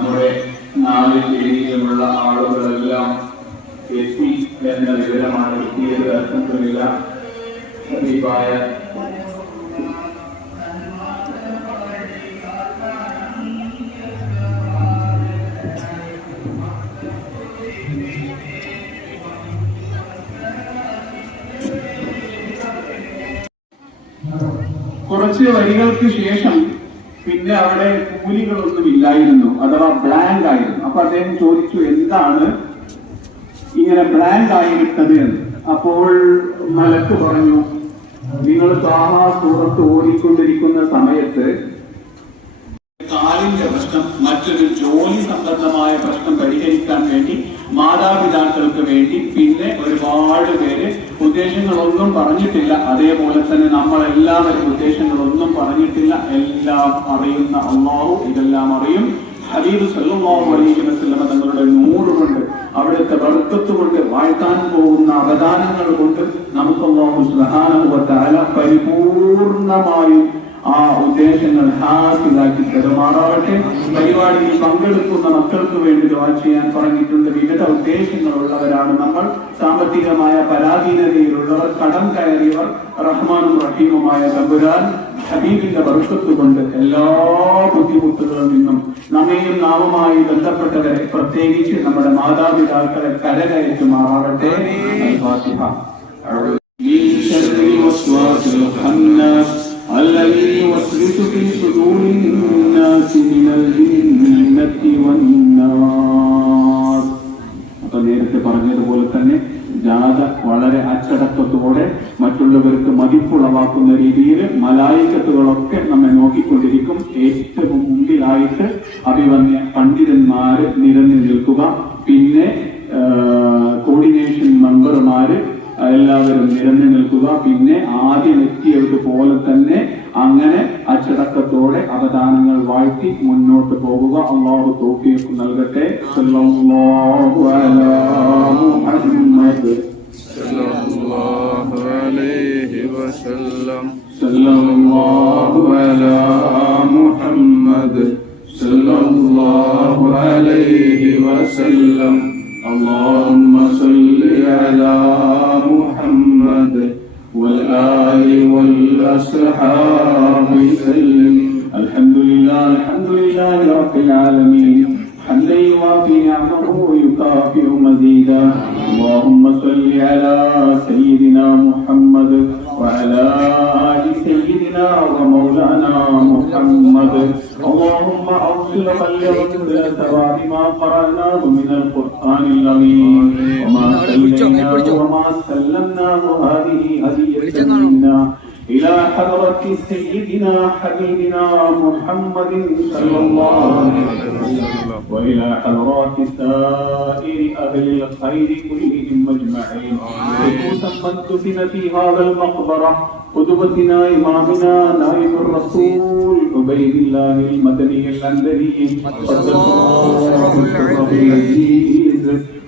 നമ്മുടെ നാല് രീതിയിലുള്ള ആളുകളെല്ലാം എത്തി എന്ന വിവരമാണ് എത്തിയത് അർത്ഥത്തിലില്ല ഹബീബായ കുറച്ച് വരികൾക്ക് ശേഷം പിന്നെ അവിടെ കൂലികളൊന്നും ഇല്ലായിരുന്നു അഥവാ ബ്ലാങ്ക് ആയിരുന്നു. അപ്പൊ അദ്ദേഹം ചോദിച്ചു എന്താണ് ഇങ്ങനെ ബ്ലാങ്ക് ആയിരിക്കുന്നത് എന്ന്? അപ്പോൾ മലക്ക് പറഞ്ഞു നിങ്ങൾ താഹ സൂറത്ത് ഓടിക്കൊണ്ടിരിക്കുന്ന സമയത്ത് കാലിന്റെ പ്രശ്നം മറ്റൊരു ജോലി സംബന്ധമായ പ്രശ്നം പരിഹരിക്കാൻ വേണ്ടി മാതാപിതാക്കൾക്ക് വേണ്ടി പിന്നെ ഒരുപാട് പേര് ഉദ്ദേശങ്ങളൊന്നും പറഞ്ഞിട്ടില്ല. അതേപോലെ തന്നെ നമ്മളെല്ലാവരും ഉദ്ദേശങ്ങളൊന്നും പറഞ്ഞിട്ടില്ല. എല്ലാം അറിയുന്ന അള്ളാഹു ഇതെല്ലാം അറിയും. ഹബീബ് സല്ലല്ലാഹു അലൈഹി വസല്ലമ തങ്ങളുടെ നൂറ് കൊണ്ട് അവിടുത്തെ ബർക്കത്ത് കൊണ്ട് വാഴ്ത്താൻ പോകുന്ന അവദാനങ്ങൾ കൊണ്ട് നമുക്ക് അള്ളാഹു തആല പരിപൂർണമായും ആ ഉദ്ദേശങ്ങൾ ഹാസിലാക്കി പെരുമാറാവട്ടെ. പരിപാടിയിൽ പങ്കെടുക്കുന്ന മക്കൾക്ക് വേണ്ടി ദുവാ ചെയ്യാൻ പറഞ്ഞിട്ടുണ്ട്. വിവിധ ഉദ്ദേശങ്ങളുള്ളവരാണ് നമ്മൾ. സാമ്പത്തികമായ പരാധീനതയിലുള്ളവർ കടം കയറിയവർ റഹ്മാനും റഹീമുമായ തമ്പുരാൻ ഹബീബിന്റെ വർഷത്ത് കൊണ്ട് എല്ലാ ബുദ്ധിമുട്ടുകളിൽ നിന്നും നമ്മയും നാമുമായി ബന്ധപ്പെട്ടവരെ പ്രത്യേകിച്ച് നമ്മുടെ മാതാപിതാക്കളെ കരകയറ്റുമാറാവട്ടെ ഫാത്തിഹ. من شر الوسواس الخناس الذي يوسوس في صدور الناس من الجنة والنار അപ്പൊ നേരത്തെ പറഞ്ഞതുപോലെ തന്നെ ജാഥ വളരെ അച്ചടക്കത്തോടെ മറ്റുള്ളവർക്ക് മതിപ്പുളവാക്കുന്ന രീതിയിൽ മലായിക്കത്തുകളൊക്കെ നമ്മെ നോക്കിക്കൊണ്ടിരിക്കും ഏറ്റവും മുമ്പിലായിട്ട് അഭിവന്യ പണ്ഡിതന്മാര് നിരന്നു നിൽക്കുക പിന്നെ കോർഡിനേഷൻ മെമ്പർമാര് എല്ലാവരും നിരന്നു നിൽക്കുക. പിന്നെ ആദ്യം എത്തിയവർക്ക് പോലെ തന്നെ അങ്ങനെ അച്ചടക്കത്തോടെ അവദാനങ്ങൾ വാഴ്ത്തി മുന്നോട്ട് പോകുക. അള്ളാഹു തോക്കിയേക്ക് നൽകട്ടെ. സല്ലല്ലാഹു അലൈഹി വസല്ലം. സല്ലല്ലാഹു അലൈഹി سيدنا ومولانا محمد اللهم أوصل بلغ مثل ثواب ما قرأناه من القرآن العظيم وما سلمناه وما سلمناه هذه هدية منا إلى حضرة سيدنا حبيبنا محمد صلى الله عليه وسلم. وإلى حضرات سائر أهل الخير كلهم أجمعين. خصوصا دفن في هذا المقبرة قدوتنا إمامنا نائب الرسول عبيد الله المدني الأندري قدس الله العزيز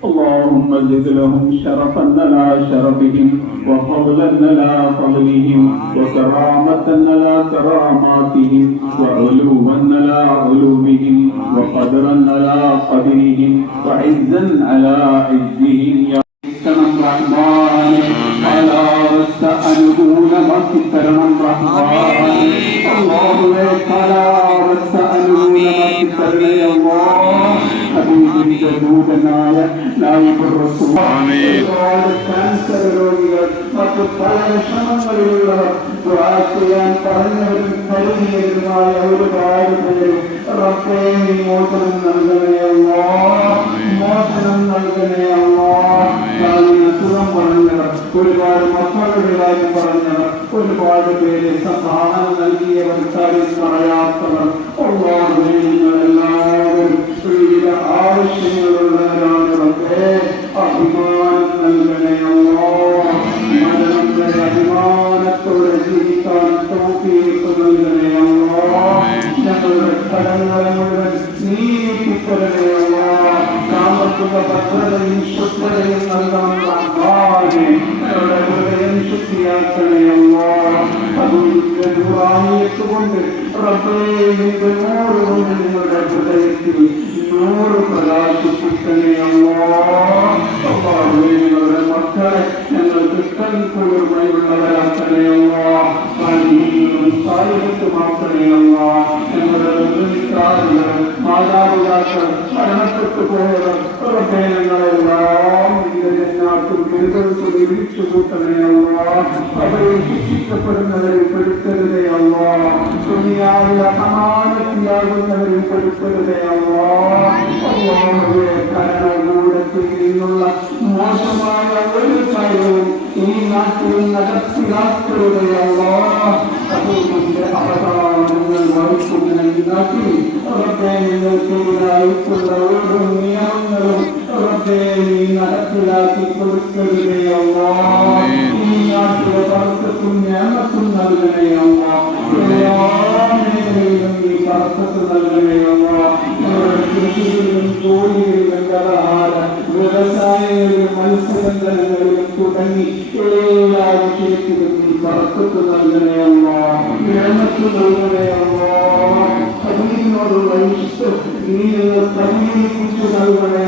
اللهم زد لهم شرفا على شرفهم وفضلا على فضلهم وكرامة على كراماتهم وعلوا على علومهم وقدرا على قدرهم وعزا على عزهم يا തരണം റഹ്മാനെ കാലാവസ്ഥ അനുകൂലമാക്കി തരണം റഹ്മാനെ അല്ലാഹുവേ കാലാവസ്ഥ ഒരുപാട് ക്യാൻസർ രോഗികൾ മറ്റു പല വിഷമങ്ങളിലുള്ളവർ ചെയ്യാൻ പറഞ്ഞവരും കരുതിയതുമായ ഒരുപാട് പേര് നീ മോചനം നൽകണേ അല്ലാഹ് മോചനം നൽകണേ അല്ലാഹ് കാലിന് സുഖം പറഞ്ഞവർ ഒരുപാട് മക്കളുടെ കാര്യം പറഞ്ഞവർ ഒരുപാട് പേര് സഹായം നൽകിയവർ കാര്യം പറയാത്തവർ ഒരുപാട് നിങ്ങൾ എല്ലാവരും വിവിധ ആവശ്യങ്ങളുള്ളവരാണ് റബ്ബേ അഭിമാനം നൽകണേ മരണം വരെ അഭിമാനത്തോടെ ജീവിക്കാൻ തോഫീക്ക് നൽകണേ അല്ലാഹ് ഞങ്ങളുടെ കടങ്ങളെ മുഴുവൻ നീട്ടിത്തരണേ അല്ലാഹ് സാമ്പത്തിക ഭദ്രതയും ശുദ്ധതയും നൽകണം ഞങ്ങളുടെ ഹൃദയം ശുദ്ധിയാക്കണേ റബ്ബേ നിന്റെ നൂറ് കൊണ്ട് നിങ്ങളുടെ ഹൃദയത്തിൽ നൂറ് പ്രകാശിപ്പിക്കണേ അള്ളാഹുവേ ഞങ്ങളുടെ മക്കളെ ഞങ്ങൾക്ക് ഇഷ്ടം കുളിർമയുള്ളവരാക്കണേ സാഹചര്യമാക്കണേ ഞങ്ങളുടെ ബന്ധുമിത്രാദികൾ മാതാപിതാക്കൾ മരണപ്പെട്ടു പോയവർ അവരെ ശിക്ഷിക്കപ്പെടുന്നവരിൽ പെടുത്തരുതേ അല്ലോ ദുനിയാവിലെ സമാനത്തിയാകുന്നവരിൽ പെടുത്തരുതേ അല്ലോ അള്ളാഹുവേ ഭരണകൂടത്തിൽ നിന്നുള്ള മോശമായ ഒരു കാര്യവും ഈ നാട്ടിൽ നടപ്പിലാക്കരുതേ അല്ലോ അതുകൊണ്ട് അവസാനങ്ങൾ വഹിക്കുന്ന ഈ നാട്ടിൽ റബ്ബേ നിങ്ങൾക്കെതിരായിട്ടുള്ള ഓരോ നിയമങ്ങളും റബ്ബേ നീ നടപ്പിലാക്കി കൊടുക്കരുതേ അല്ലോ ഈ നാട്ടിലെ പറക്കത്തും ഞാനത്തും നൽകണേ അല്ലോ എല്ലാ മേഖലയിലും നീ പറക്കത്ത് നൽകണേ ഞങ്ങളുടെ കൃഷിയിലും ജോലിയിലും കലാഹാര വ്യവസായങ്ങളിലും മത്സ്യബന്ധനങ്ങളിലും തുടങ്ങി എല്ലാ വിഷയത്തിലും നീ പറക്കത്ത് നൽകണേ അല്ലോ നിയമത്ത് നൽകണേ അല്ലോ അതിനോടുള്ള ഇഷ്ടം നീ നൽകണേ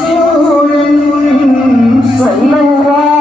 رسول صلى الله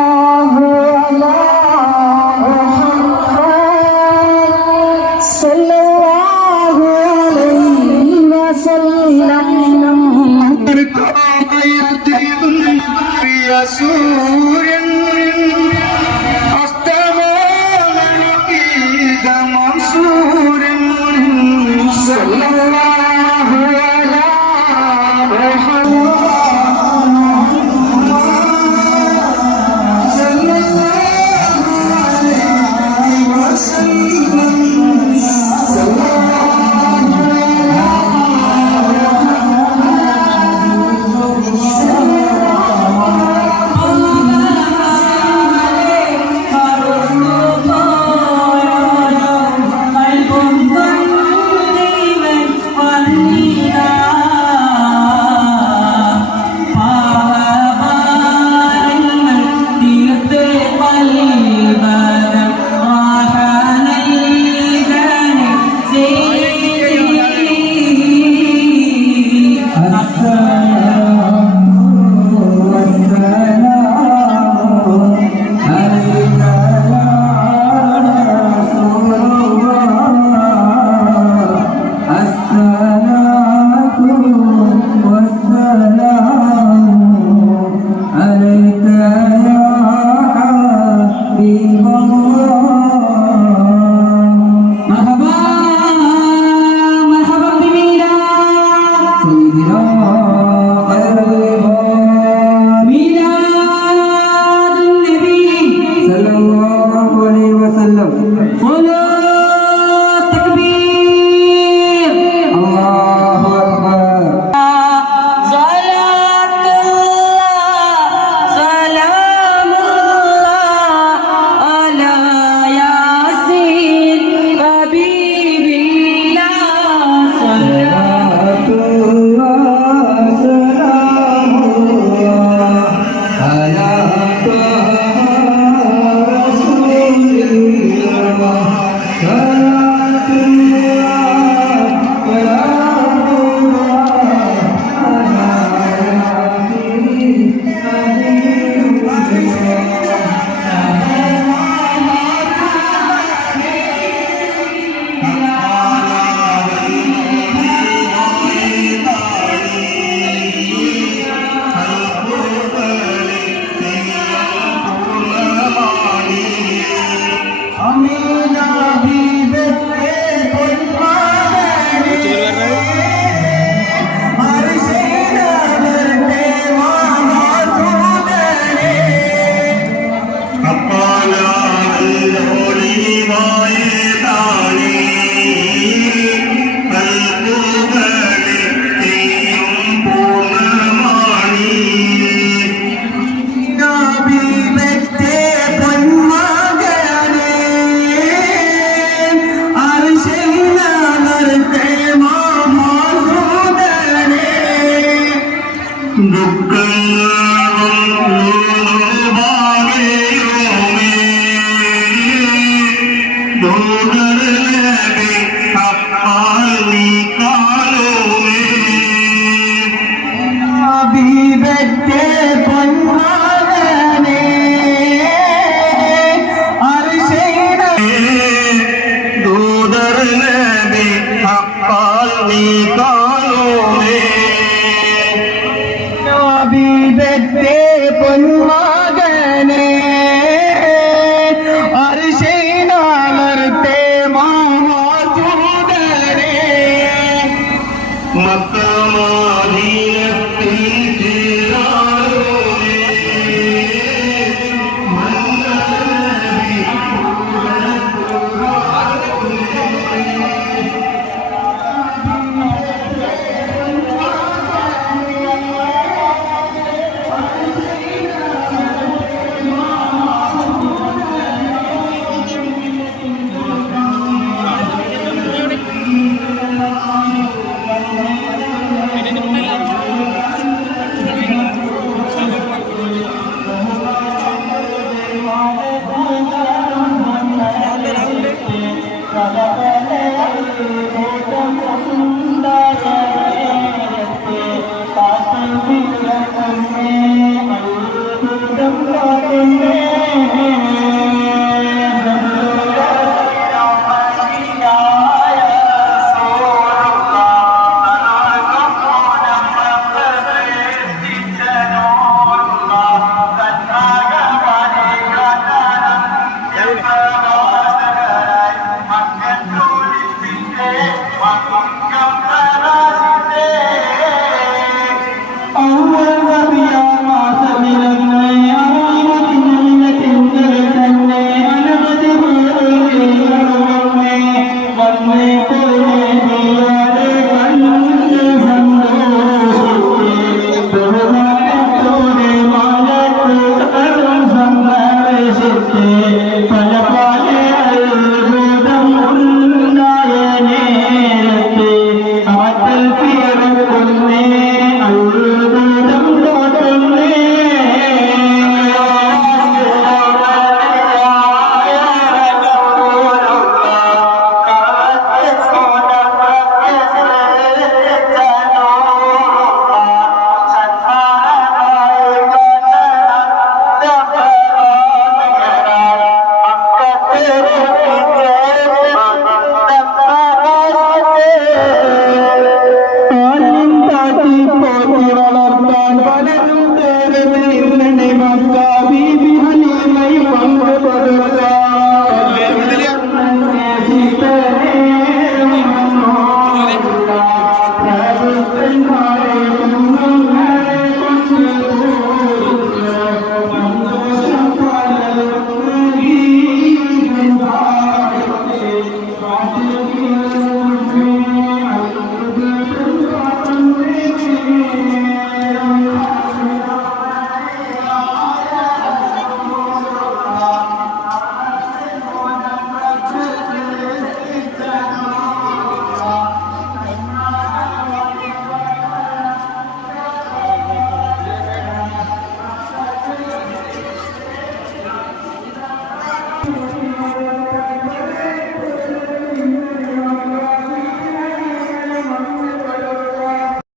மனத்தே பொன்மா